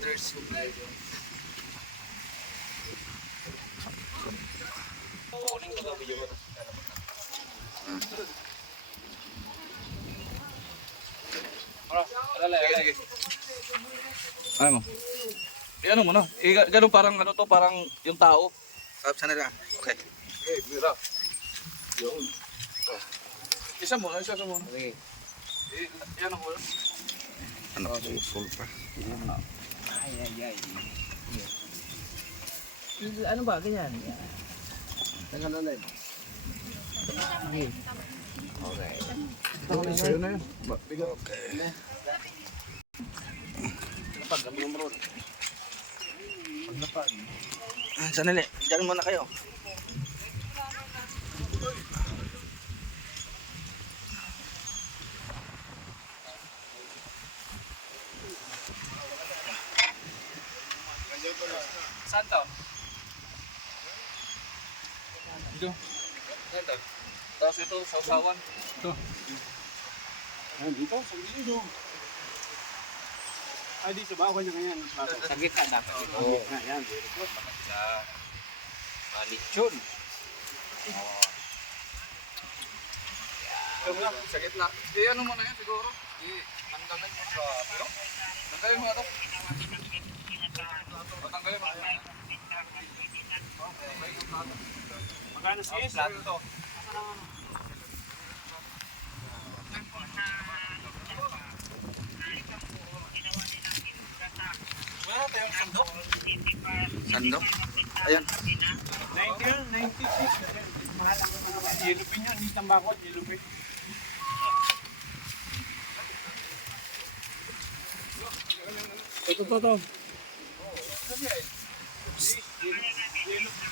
others yung medyo. Kuning ka gabi yun. Sige, sige. Ano mo? Ano mo na? Ganun parang ano to, parang yung tao. Sana lang. Okay. Okay, mira. Yun. Isa mo, isa mo. Okay. Yan ako. Ano ko, full pa. Ay. Ano ba, ganyan? Tengah na lang. Okay. Okay. Okay, sa'yo na yun. Okay. Lapag, kami yung road. Paglapag. Sanali, dyan muna kayo. Saan to? Dito. Ito. Tapos ito, sausawan. Ito. Dito, sa dito. Ay, di sa bawah niya ganyan. Sa gitna dapat ito. Oo. Yan, very good. Sa manitsyon. Ito na, sa gitna. Ano mo na yan siguro? Tanggalin mo sa pero? Tanggalin mo na ito. Tanggalin mo na yan. Magkano siya? Plato to. Wala tayong sandok. Sandok? Ayan. 90 yun, 96. Mahal ang mga yellow pin yan. Hindi tambakot, yellow pin. Ito. Yellow